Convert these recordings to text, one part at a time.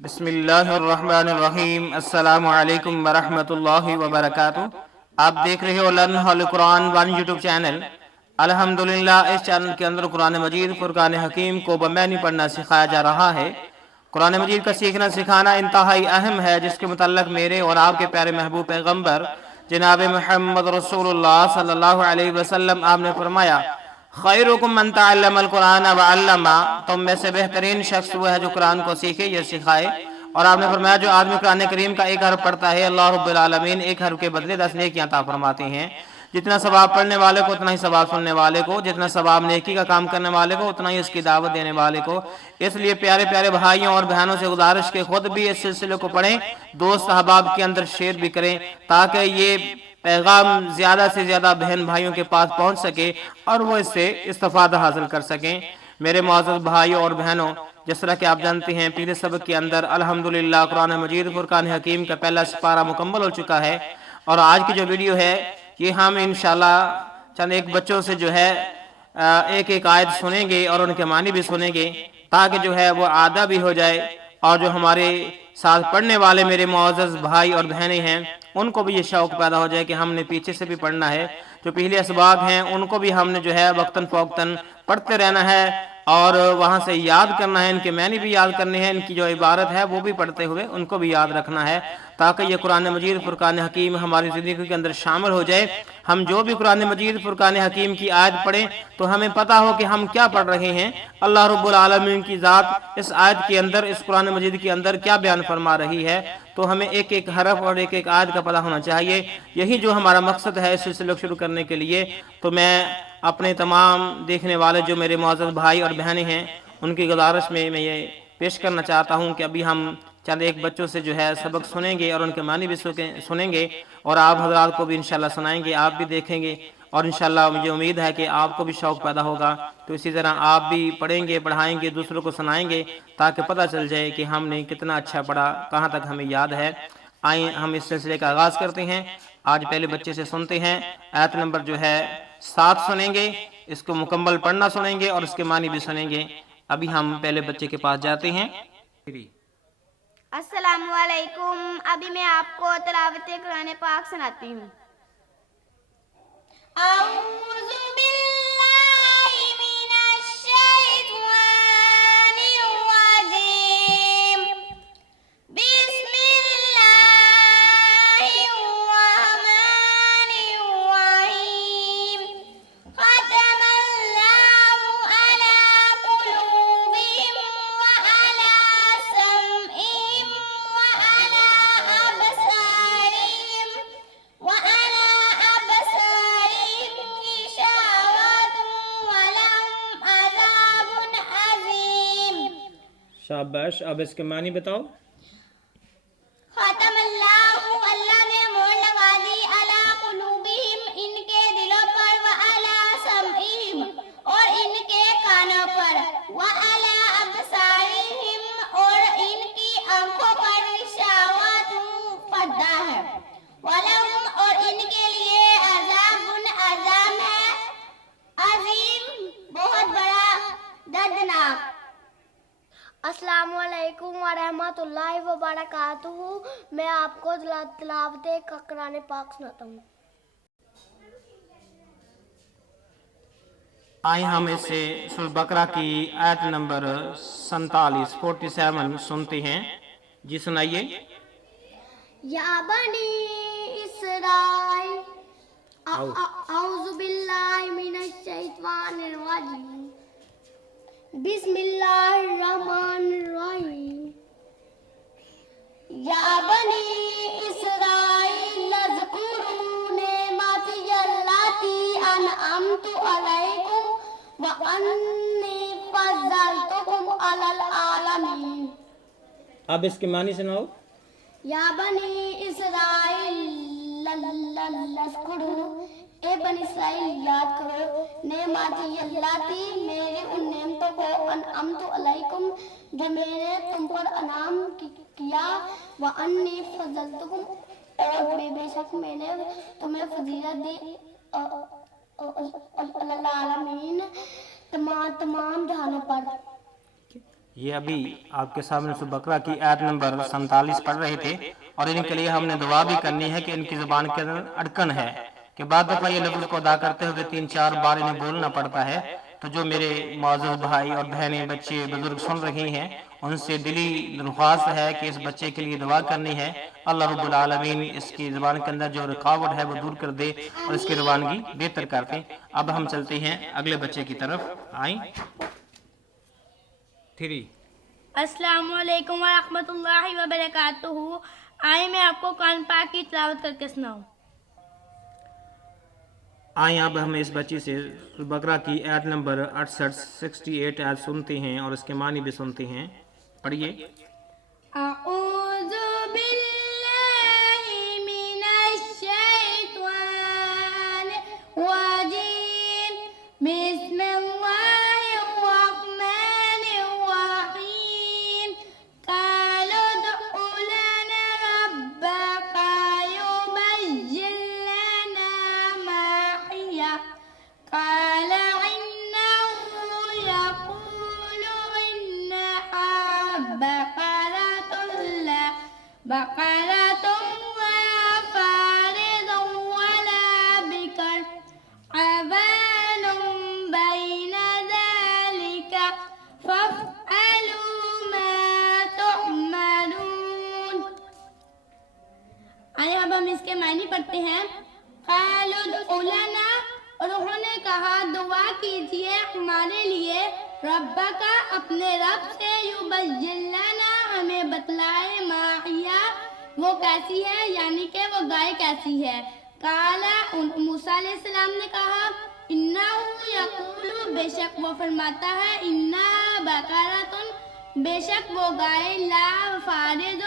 بسم اللہ الرحمن الرحیم۔ السلام علیکم ورحمۃ اللہ وبرکاتہ۔ آپ دیکھ رہے ہو لرن ہال قرآن ون یوٹیوب چینل۔ الحمدللہ اس چینل کے اندر قرآن مجید فرقان حکیم کو بمعنی پڑھنا سکھایا جا رہا ہے۔ قرآن مجید کا سیکھنا سکھانا انتہائی اہم ہے، جس کے متعلق میرے اور آپ کے پیارے محبوب پیغمبر جناب محمد رسول اللہ صلی اللہ علیہ وسلم آپ نے فرمایا، خیرکم من تعلم القرآن وعلمہ، تم میں سے بہترین شخص وہ ہے جو قرآن کو سیکھے یا سکھائے۔ اور آپ نے فرمایا جو آدمی قرآن کریم کا ایک حرف پڑھتا ہے، اللہ رب العالمین ایک حرف کے بدلے 10 نیکیاں عطا فرماتے ہیں۔ جتنا ثواب پڑھنے والے کو اتنا ہی ثواب سننے والے کو، جتنا ثواب نیکی کا کام کرنے والے کو اتنا ہی اس کی دعوت دینے والے کو۔ اس لیے پیارے پیارے بھائیوں اور بہنوں سے گزارش کہ خود بھی اس سلسلے کو پڑھیں، دوست احباب کے اندر شیئر بھی کریں، تاکہ یہ پیغام زیادہ سے زیادہ بہن بھائیوں کے پاس پہنچ سکے اور وہ اس سے استفادہ حاصل کر سکیں۔ میرے معزز بھائیوں اور بہنوں، جس طرح کہ آپ جانتے ہیں پچھلے سبق کے اندر الحمدللہ قرآن مجید فرقان حکیم کا پہلا سپارہ مکمل ہو چکا ہے، اور آج کی جو ویڈیو ہے یہ ہم انشاءاللہ چند ایک بچوں سے جو ہے ایک ایک آیت سنیں گے اور ان کے معنی بھی سنیں گے، تاکہ جو ہے وہ عادہ بھی ہو جائے، اور جو ہمارے ساتھ پڑھنے والے میرے معزز بھائی اور بہنیں ہیں ان کو بھی یہ شوق پیدا ہو جائے کہ ہم نے پیچھے سے بھی پڑھنا ہے۔ جو پہلے اسباق ہیں ان کو بھی ہم نے جو ہے وقتاً فوقتاً پڑھتے رہنا ہے، اور وہاں سے یاد کرنا ہے، ان کے معنی بھی یاد کرنے ہیں، ان کی جو عبارت ہے وہ بھی پڑھتے ہوئے ان کو بھی یاد رکھنا ہے، تاکہ یہ قرآن مجید فرقان حکیم ہماری زندگی کے اندر شامل ہو جائے۔ ہم جو بھی قرآن مجید فرقان حکیم کی آیت پڑھیں تو ہمیں پتہ ہو کہ ہم کیا پڑھ رہے ہیں، اللہ رب العالمین کی ذات اس آیت کے اندر، اس قرآن مجید کے اندر کیا بیان فرما رہی ہے، تو ہمیں ایک ایک حرف اور ایک ایک آیت کا پتہ ہونا چاہیے۔ یہی جو ہمارا مقصد ہے اس سلسلے کو شروع کرنے کے لیے۔ تو میں اپنے تمام دیکھنے والے جو میرے معزز بھائی اور بہنیں ہیں ان کی گزارش میں یہ پیش کرنا چاہتا ہوں کہ ابھی ہم چند ایک بچوں سے جو ہے سبق سنیں گے اور ان کے معنی بھی سنیں گے، اور آپ حضرات کو بھی انشاءاللہ سنائیں گے، آپ بھی دیکھیں گے، اور انشاءاللہ مجھے امید ہے کہ آپ کو بھی شوق پیدا ہوگا۔ تو اسی طرح آپ بھی پڑھیں گے، پڑھائیں گے، دوسروں کو سنائیں گے، تاکہ پتہ چل جائے کہ ہم نے کتنا اچھا پڑھا، کہاں تک ہمیں یاد ہے۔ آئیں ہم اس سلسلے کا آغاز کرتے ہیں۔ آج پہلے بچے سے سنتے ہیں، آیت نمبر جو ہے 7 سنیں گے، اس کو مکمل پڑھنا سنیں گے اور اس کے معنی بھی سنیں گے۔ ابھی ہم پہلے بچے کے پاس جاتے ہیں۔ السلام علیکم۔ ابھی میں آپ کو تلاوت قرآن پاک سناتی ہوں۔ اعوذ باللہ من الشیطان الرجیم، بسم اللہ الرحمن الرحیم، ختم اللہ علی قلوبہم وعلی سمعہم وعلی ابصارہم غشاوۃ ولہم عذاب عظیم۔ شاباش، اب اس کے معنی بتاؤ۔ ختم اللہ، اللہ نے مہر لگا دی، علی قلوبہم ان کے دلوں پر، وعلی سمعہم اور ان کے کانوں پر، وعلی ابصارہم اور ان کی آنکھوں پر، غشاوۃ پردہ ہے، ولہم اور ان کے لیے عذاب عذاب ہے، عظیم بہت بڑا دردناک۔ السلام علیکم ورحمۃ اللہ وبرکاتہ۔ میں آپ کو تلاوت قرآن پاک سناتا ہوں۔ آئیں ہم اس سے سورۃ بقرہ کی آیت نمبر 47 سنتے ہیں۔ جی سنائیے۔ یا بنی اسرائیل، اعوذ باللہ من الشیطان الرجیم، بسم اللہ الرحمن الرحیم، یا بنی اسرائیل اذکروا نعمتی اللاتی انعمت علیکم وانی فضلتکم علی العالمین۔ اب اس کے معنی سناؤ۔ یا بنی اسرائیل اذکروا، اے بنی اسرائیل یاد کرو، نعمتی اللاتی میری ان نعمتوں کو، انعمت علیکم جو میں نے تم پر انعام کیا، وانی فضلتکم اور بے شک میں نے تمہیں فضیلت دی، العالمین تمام جہانوں پر۔ یہ ابھی آپ کے سامنے سورہ بقرہ کی آیت نمبر 47 پڑھ رہے تھے، اور ان کے لیے ہم نے دعا بھی کرنی ہے کہ ان کی زبان کے اندر اڑکن ہے کہ بعد دفعہ یہ لفظ کو ادا کرتے ہوئے 3-4 بار انہیں بولنا پڑتا ہے۔ تو جو میرے معزز بھائی اور بہنیں، بچے، بزرگ سن رہی ہیں، ان سے دلی درخواست ہے کہ اس بچے کے لیے دعا کرنی ہے، اللہ رب العالمین اس کی زبان کے اندر جو رکاوٹ ہے وہ دور کر دے اور اس کی روانگی بہتر کر دے۔ اب ہم چلتے ہیں اگلے بچے کی طرف، آئیں۔ 3 السلام علیکم ورحمۃ اللہ وبرکاتہ۔ آئے میں آپ کو قرآن پاک کی تلاوت کر کے سناؤں۔ آئیں اب ہم اس بچی سے سورہ بقرہ کی آیت نمبر 68 آیت سنتے ہیں اور اس کے معنی بھی سنتے ہیں۔ پڑھیے۔ اعوذ باللہ من الشیطان الرجیم، بسم اللہ الرحمن الرحیم۔ قالوا ادع لنا ربك يبين لنا ما هي، قال إنه يقول إنها بقرة لا فارض ولا بكر عوان بين ذلك فافعلوا ما تؤمرون۔ آئے اب ہم اس کے معنی پڑھتے ہیں۔ قالوا ادع لنا، اور انہوں نے کہا دعا کیجئے ہمارے لیے، ربک اپنے رب سے، یبین لنا ہمیں بتلائے، ما ہی وہ کیسی ہے، یعنی کہ وہ گائے کیسی ہے۔ قال موسیٰ علیہ السلام نے کہا، انہ یقول بے شک وہ فرماتا ہے، انہ بقرۃ بے شک وہ گائے، لا فارض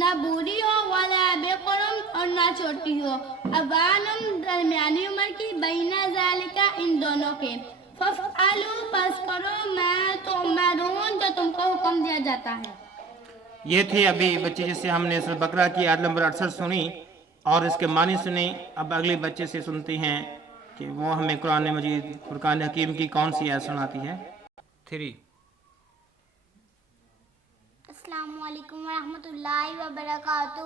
نہ بوڑھی ہو، ولا بکر اور نہ چھوٹی ہو، عوانم درمیانی عمر کی، بین ذالک ان دونوں کے، فافعلوا پس کرو، ما تؤمرون جو تم کو حکم دیا جاتا ہے۔ یہ تھے ابھی بچے جس سے ہم نے سورہ بقرہ کی آیت نمبر 68 سنی اور اس کے معنی سنے۔ اب اگلے بچے سے سنتے ہیں کہ وہ ہمیں قرآن مجید فرقان حکیم کی کون سی آیت سناتی ہے۔ 3 السلام علیکم ورحمۃ اللہ وبرکاتہ۔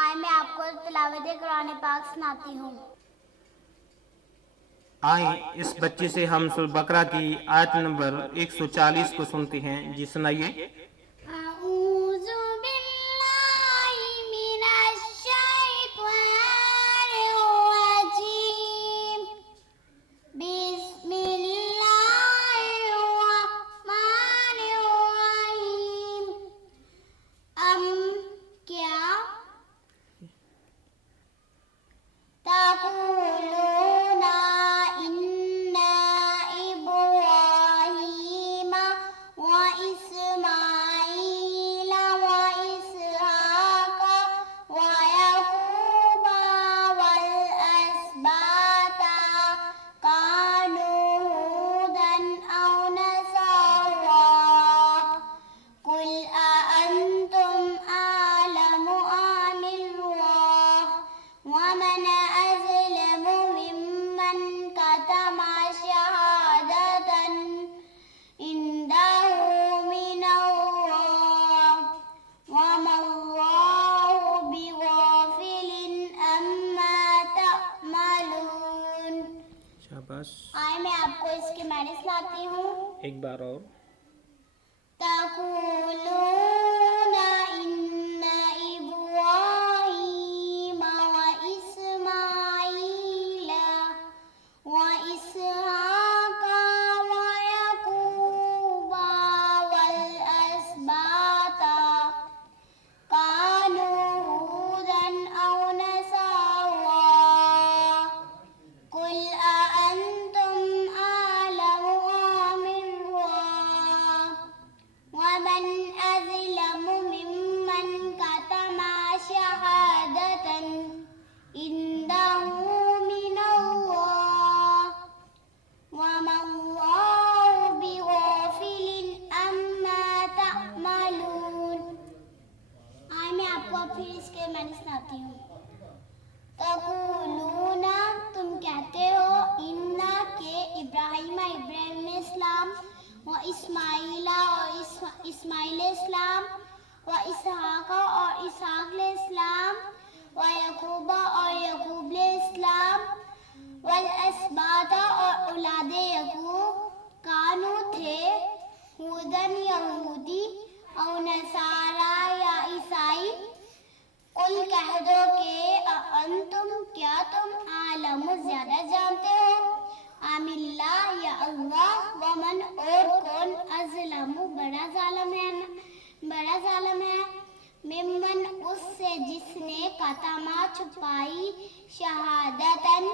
آج میں آپ کو تلاوت قرآن پاک سناتی ہوں۔ آئیں اس بچے سے ہم سورہ بقرہ کی آیت نمبر 140 کو سنتے ہیں۔ جی سنائیے۔ اعوذ باللہ من الشیطان الرجیم، بسم اللہ الرحمن الرحیم۔ کیا تقولون إن إبراهيم وإسماعيل وإسحاق ويعقوب والأسباط كانوا هودا أو نصارى، قل أأنتم أعلم أم الله، ومن أظلم ممن كتم شهادة عنده من الله، وما الله بغافل عما تعملون۔ شاباش، آئے میں آپ کو اس کے معنی سناتی ہوں۔ ایک بار اور۔ تقولون إن إبراهيم وإسماعيل وإسحاق ويعقوب والأسباط كانوا هودا أو نصارى، قل أأنتم أعلم أم الله، ومن أظلم ممن كتم شهادة عنده من الله، وما الله بغافل عما تعملون۔ آئے میں آپ کو پھر اس کے معنی سناتی ہوں۔ تقولون تم کہتے ہو، انا کہ ابراہیم علیہ السلام و اسماعیل اور اسماعیل علیہ السلام و اسحاق اور اسحاق علیہ السلام و یعقوب اور یعقوب علیہ السلام والاسباط اور اولاد یعقوب کانو تھے ہودن یہودی اور نصارا یا عیسائی قل کہہ دو کہ انتم کیا تم عالم زیادہ جانتے ہو ام اللہ یا اللہ ومن اور کون ازلم بڑا ظالم ہے ممن اس سے جس نے کتما چھپائی شہادتن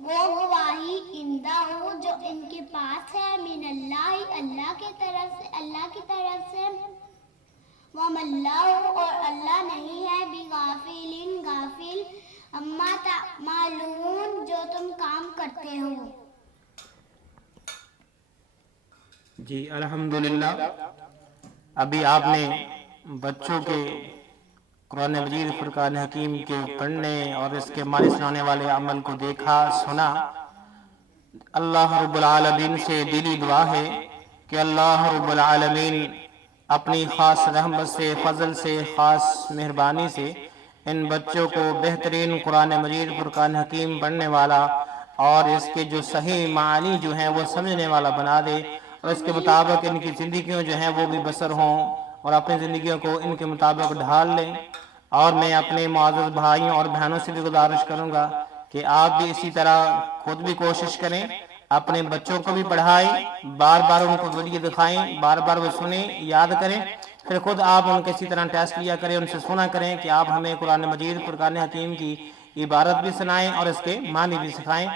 وہ گواہی اندہ ہو جو ان کے پاس ہے من اللہ اللہ کی طرف سے وَمَا اللَّهُ اور اللہ نہیں ہے بِغَافِلٍ غافل اما تعملون جو تم کام کرتے ہو۔ جی الحمدللہ، ابھی آپ نے بچوں کے قرآن مجید فرقان حکیم کے پڑھنے اور اس کے معنی سنانے والے عمل کو دیکھا سنا۔ اللہ رب العالمین سے دلی دعا ہے کہ اللہ رب العالمین اپنی خاص رحمت سے، فضل سے، خاص مہربانی سے ان بچوں کو بہترین قرآن مجید فرقان حکیم پڑھنے والا اور اس کے جو صحیح معانی جو ہیں وہ سمجھنے والا بنا دے، اور اس کے مطابق ان کی زندگیوں جو ہیں وہ بھی بسر ہوں اور اپنی زندگیوں کو ان کے مطابق ڈھال لیں۔ اور میں اپنے معزز بھائیوں اور بہنوں سے بھی گزارش کروں گا کہ آپ بھی اسی طرح خود بھی کوشش کریں، اپنے بچوں کو بھی پڑھائیں، بار بار ان کو ویڈیو دکھائیں، بار بار وہ سنیں، یاد کریں، پھر خود آپ ان کے اسی طرح ٹیسٹ لیا کریں، ان سے سنا کریں کہ آپ ہمیں قرآن مجید فرقان حکیم کی عبارت بھی سنائیں اور اس کے معنی بھی سکھائیں۔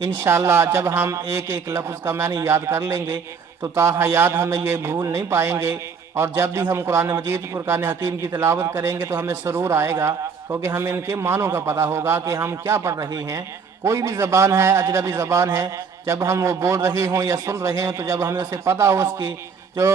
انشاءاللہ جب ہم ایک ایک لفظ کا معنی یاد کر لیں گے تو تا حیات ہمیں یہ بھول نہیں پائیں گے، اور جب بھی ہم قرآن مجید فرقان حکیم کی تلاوت کریں گے تو ہمیں سرور آئے گا، کیونکہ ہمیں ان کے معنوں کا پتہ ہوگا کہ ہم کیا پڑھ رہے ہیں۔ کوئی بھی زبان ہے، اجنبی زبان ہے، جب ہم وہ بول رہے ہوں یا سن رہے ہوں تو جب ہمیں اسے پتہ ہو اس کی جو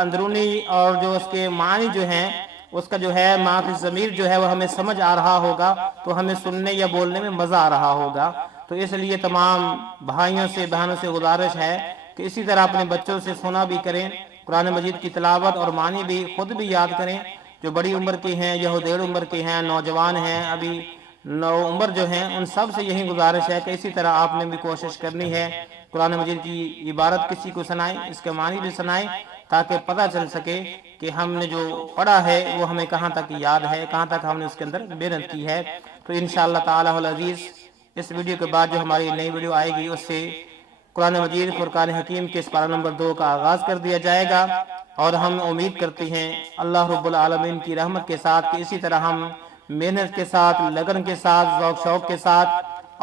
اندرونی اور جو اس کے معنی جو ہیں، اس کا جو ہے ما فی الضمیر جو ہے وہ ہمیں سمجھ آ رہا ہوگا تو ہمیں سننے یا بولنے میں مزہ آ رہا ہوگا۔ تو اس لیے تمام بھائیوں سے بہنوں سے گزارش ہے کہ اسی طرح اپنے بچوں سے سنا بھی کریں، قرآن مجید کی تلاوت اور معنی بھی خود بھی یاد کریں۔ جو بڑی عمر کے ہیں یا دیڑھ عمر کے ہیں، نوجوان ہیں، ابھی نو عمر جو ہیں، ان سب سے یہی گزارش ہے کہ اسی طرح آپ نے بھی کوشش کرنی ہے، قرآن مجید کی عبارت کسی کو سنائیں، اس کے معنی بھی سنائیں، تاکہ پتہ چل سکے کہ ہم نے جو پڑھا ہے وہ ہمیں کہاں تک یاد ہے، کہاں تک ہم نے اس کے اندر محنت کی ہے۔ تو انشاءاللہ تعالی العزیز اس ویڈیو کے بعد جو ہماری نئی ویڈیو آئے گی اس سے قرآن مجید فرقان حکیم کے پارہ نمبر 2 کا آغاز کر دیا جائے گا، اور ہم امید کرتے ہیں اللہ رب العالمین کی رحمت کے ساتھ کہ اسی طرح ہم محنت کے ساتھ، لگن کے ساتھ، ذوق شوق کے ساتھ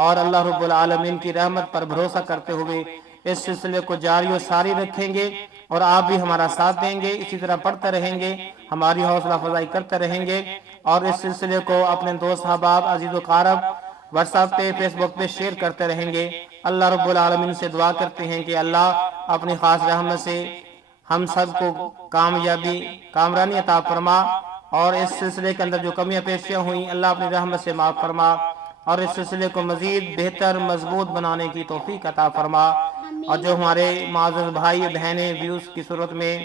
اور اللہ رب العالمین کی رحمت پر بھروسہ کرتے ہوئے اس سلسلے کو جاری و ساری رکھیں گے، اور آپ بھی ہمارا ساتھ دیں گے، اسی طرح پڑھتے رہیں گے، ہماری حوصلہ افزائی کرتے رہیں گے، اور اس سلسلے کو اپنے دوست احباب، عزیز و اقارب، واٹس ایپ پہ، فیس بک پہ شیئر کرتے رہیں گے۔ اللہ رب العالمین سے دعا کرتے ہیں کہ اللہ اپنی خاص رحمت سے ہم سب کو کامرانی عطا فرما، اور اس سلسلے کے اندر جو کمیاں پیشیاں ہوئیں اللہ اپنی رحمت سے معاف فرما، اور اس سلسلے کو مزید بہتر مضبوط بنانے کی توفیق عطا فرما، اور جو ہمارے معزز بھائی بہنیں ویوز کی صورت میں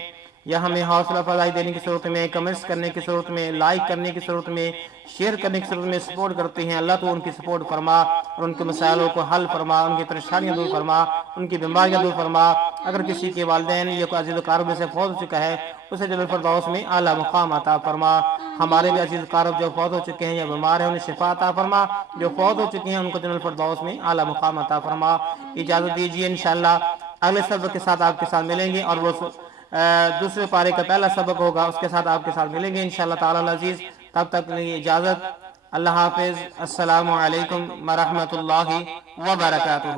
یا ہمیں حوصلہ افزائی دینے کی صورت میں، کمنٹس کرنے کی صورت میں، لائک کرنے کی صورت میں، شیئر کرنے کی صورت میں سپورٹ کرتے ہیں، اللہ تو ان کی سپورٹ فرما اور ان کے مسائلوں کو حل فرما، ان کی پریشانیاں دور فرما، ان کی بیماریاں دور فرما۔ اگر کسی کے والدین یا کوئی عزیز و اقارب میں سے فوت ہو چکا ہے اسے جنت الفردوس میں اعلیٰ مقام عطا فرما۔ ہمارے بھی عزیز و اقارب جو فوت ہو چکے ہیں یا بیمار ہیں انہیں شفا عطا فرما، جو فوت ہو چکے ہیں ان کو جنت الفردوس میں اعلیٰ مقام عطا فرما۔ اجازت دیجیے، انشاءاللہ اگلے سبق کے ساتھ آپ کے ساتھ ملیں گے، اور وہ دوسرے پارے کا پہلا سبق ہوگا، اس کے ساتھ آپ کے ساتھ ملیں گے انشاءاللہ تعالی العزیز۔ تب تک لیے اجازت، اللہ حافظ، السلام علیکم ورحمۃ اللہ وبرکاتہ۔